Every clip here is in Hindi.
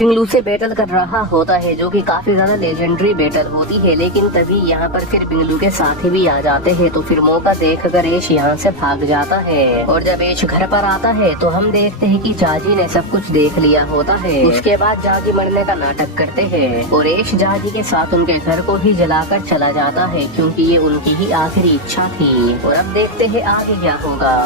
पिंगलू से बैटल कर रहा होता है जो कि काफी ज्यादा लेजेंडरी बैटल होती है। लेकिन तभी यहाँ पर फिर पिंगलू के साथी भी आ जाते हैं तो फिर मौका देखकर ऐश यहाँ से भाग जाता है। और जब ऐश घर पर आता है तो हम देखते हैं कि जाजी ने सब कुछ देख लिया होता है। उसके बाद जाजी मरने का नाटक करते हैं और ऐश जाजी के साथ उनके घर को ही जलाकर चला जाता है क्योंकि ये उनकी ही आखिरी इच्छा थी। और अब देखते हैं आगे क्या होगा।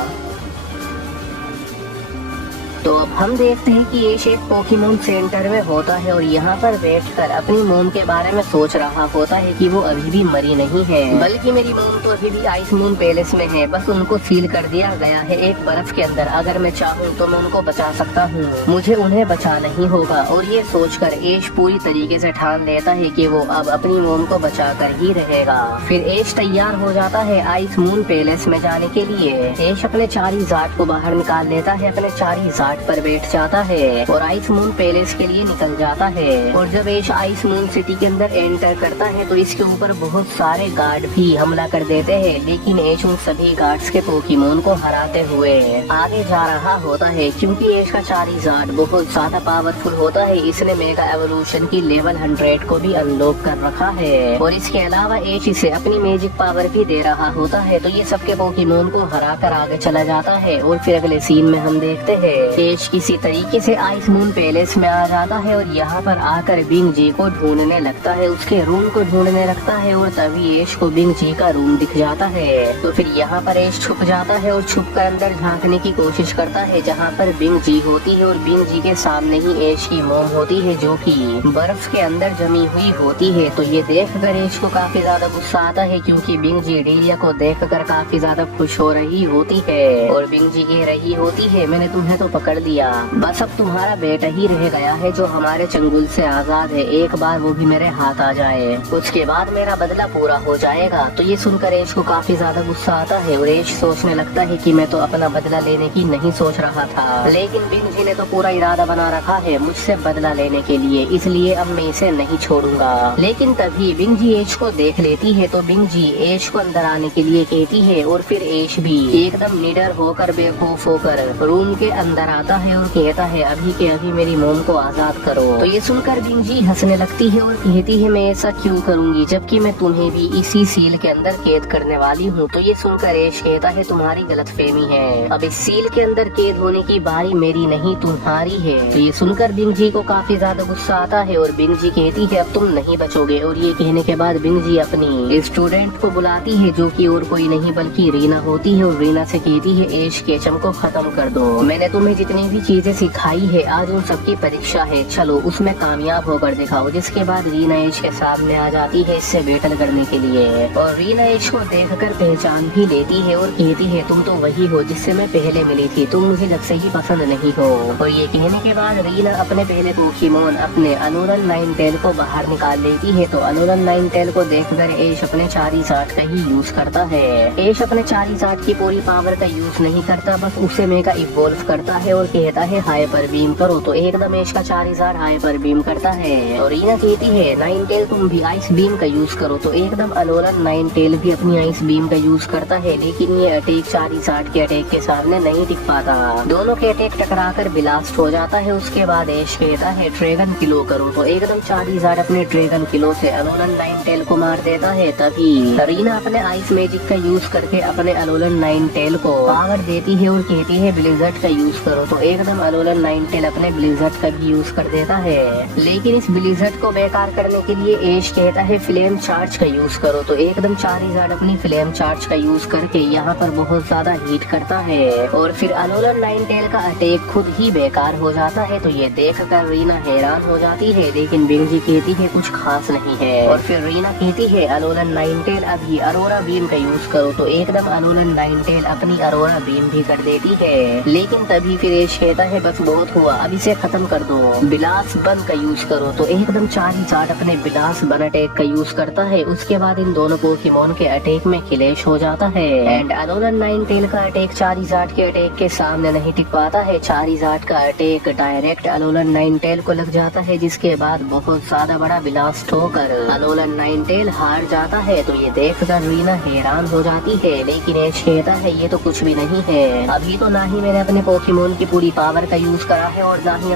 तो अब हम देखते हैं कि ऐश एक पोकेमॉन सेंटर में होता है और यहाँ पर बैठकर अपनी मोम के बारे में सोच रहा होता है कि वो अभी भी मरी नहीं है, बल्कि मेरी मोम तो अभी भी आइस मून पैलेस में है। बस उनको सील कर दिया गया है एक बर्फ के अंदर। अगर मैं चाहूँ तो मैं उनको बचा सकता हूँ, मुझे उन्हें बचा नहीं होगा। और ये सोचकर ऐश पूरी तरीके से ठान लेता है कि वो अब अपनी मोम को बचा कर ही रहेगा। फिर ऐश तैयार हो जाता है आइस मून पैलेस में जाने के लिए। ऐश अपने चारीजार्ड को बाहर निकाल लेता है, अपने चारीजार्ड पर बैठ जाता है और आइस मून पैलेस के लिए निकल जाता है। और जब ऐश आइस मून सिटी के अंदर एंटर करता है तो इसके ऊपर बहुत सारे गार्ड भी हमला कर देते हैं। लेकिन ऐश उन सभी गार्ड्स के पोकेमॉन को हराते हुए आगे जा रहा होता है क्योंकि ऐश का चारीजार्ड बहुत ज्यादा पावरफुल होता है। इसने मेगा एवोल्यूशन की लेवल 100 को भी अनलॉक कर रखा है और इसके अलावा ऐश इसे अपनी मैजिक पावर भी दे रहा होता है। तो ये सबके पोकेमॉन को हरा कर आगे चला जाता है। और फिर अगले सीन में हम देखते हैं ऐश किसी तरीके से आइस मून पैलेस में आ जाता है और यहाँ पर आकर बिंग जी को ढूंढने लगता है, उसके रूम को ढूंढने लगता है। और तभी ऐश को बिंग जी का रूम दिख जाता है। तो फिर यहाँ पर ऐश छुप जाता है और छुप कर अंदर झांकने की कोशिश करता है जहाँ पर बिंग जी होती है। और बिंग जी के सामने ही ऐश की मोम होती है जो कि बर्फ के अंदर जमी हुई होती है। तो ये देख कर ऐश को काफी ज्यादा गुस्सा आता है क्योंकि बिंग जी डेलिया को देख कर काफी ज्यादा खुश हो रही होती है। और बिंग जी कह रही होती है मैंने तुम्हें तो पकड़ लिया, बस अब तुम्हारा बेटा ही रह गया है जो हमारे चंगुल से आजाद है। एक बार वो भी मेरे हाथ आ जाए, उसके बाद मेरा बदला पूरा हो जाएगा। तो ये सुनकर ऐश को काफी ज्यादा गुस्सा आता है और ऐश सोचने लगता है कि मैं तो अपना बदला लेने की नहीं सोच रहा था, लेकिन बिंग जी ने तो पूरा इरादा बना रखा है मुझसे बदला लेने के लिए, इसलिए अब मैं इसे नहीं छोड़ूंगा। लेकिन तभी बिंग जी ऐश को देख लेती है तो बिंग जी ऐश को अंदर आने के लिए कहती है और फिर ऐश भी एकदम निडर होकर बेखौफ होकर रूम के अंदर आता है और कहता है अभी के अभी मेरी मोम को आजाद करो। तो ये सुनकर बिंग जी हंसने लगती है और कहती है मैं ऐसा क्यों करूंगी जबकि मैं तुम्हें भी इसी सील के अंदर कैद करने वाली हूँ। तो ये सुनकर ऐश कहता है तुम्हारी गलतफहमी है, अब इस सील के अंदर कैद होने की बारी मेरी नहीं तुम्हारी है। तो ये सुनकर बिंग जी को काफी ज्यादा गुस्सा आता है और बिंग जी कहती है अब तुम नहीं बचोगे। और ये कहने के बाद बिंग जी अपनी स्टूडेंट को बुलाती है जो कि और कोई नहीं बल्कि रीना होती है और रीना से कहती है ऐश केचम को खत्म कर दो, मैंने तुम्हें जितनी भी चीजें सिखाई है आज उन सबकी परीक्षा है, चलो उसमें कामयाब होकर दिखाओ। जिसके बाद रीना ऐश के सामने आ जाती है इससे बैटल करने के लिए और रीना ऐश को देखकर पहचान भी लेती है और कहती है तुम तो वही हो जिससे मैं पहले मिली थी, तुम मुझे जब से ही पसंद नहीं हो। और ये कहने के बाद रीना अपने पहले पोकेमॉन अपने अनोरन नाइनटेल को बाहर निकाल लेती है। तो अनोरन नाइनटेल को देखकर ऐश अपने चारीजार्ड का ही यूज करता है। ऐश अपने चारीजार्ड की पूरी पावर का यूज नहीं करता, बस उसे मेगा इवॉल्व करता है और कहता है हाइपर बीम करो। तो एकदम ऐश का चारीजार्ड हाइपर बीम करता है और रीना कहती है नाइनटेल तुम भी आइस बीम का यूज करो। तो एकदम अलोरन नाइनटेल भी अपनी आइस बीम का यूज करता है, लेकिन ये अटैक चारीजार्ड के अटैक के सामने नहीं टिक पाता। दोनों के अटैक टकराकर ब्लास्ट हो जाता है। उसके बाद ऐश कहता है ड्रैगन किलो करो। तो एकदम चारीजार्ड अपने ड्रैगन किलो से अलोरन नाइनटेल को मार देता है। तभी रीना अपने आइस मैजिक का यूज करके अपने अलोरन नाइनटेल को पावर देती है और कहती है ब्लिज़र्ड का यूज करो। तो एकदम अलोरन नाइनटेल अपने ब्लिज़र्ड का भी यूज कर देता है, लेकिन इस ब्लिज़र्ड को बेकार करने के लिए ऐश कहता है फ्लेम चार्ज का यूज करो। तो एकदम चारीजार्ड अपनी फ्लेम चार्ज का यूज करके यहाँ पर बहुत ज्यादा हीट करता है और फिर अलोरन नाइनटेल का अटैक खुद ही बेकार हो जाता है। तो ये देख कर रीना हैरान हो जाती है, लेकिन बिंग जी कहती है कुछ खास नहीं है। और फिर रीना कहती है अलोरन नाइनटेल अभी अरोरा बीम का यूज करो। तो एकदम अलोरन नाइनटेल अपनी अरोरा बीम भी कर देती है, लेकिन तभी फिर ऐश कहता है बस बहुत हुआ, अब इसे खत्म कर दो, बिलास बन का यूज करो। तो एकदम चारीजार्ड अपने बिलास बन अटैक का यूज करता है। उसके बाद इन दोनों पोकेमॉन के अटैक में क्लैश हो जाता है एंड अलोरन नाइनटेल का अटैक चारीजार्ड के अटैक के सामने नहीं टिक पाता है। चारीजार्ड का अटैक डायरेक्ट अलोरन नाइनटेल को लग जाता है, जिसके बाद बहुत ज्यादा बड़ा ब्लास्ट होकर अलोरन नाइनटेल हार जाता है। तो ये देखकर रीना हैरान हो जाती है, लेकिन ऐश कहता है ये तो कुछ भी नहीं है, अभी तो ना ही मैंने अपने पोकेमॉन की पूरी पावर का यूज करा है और ना ही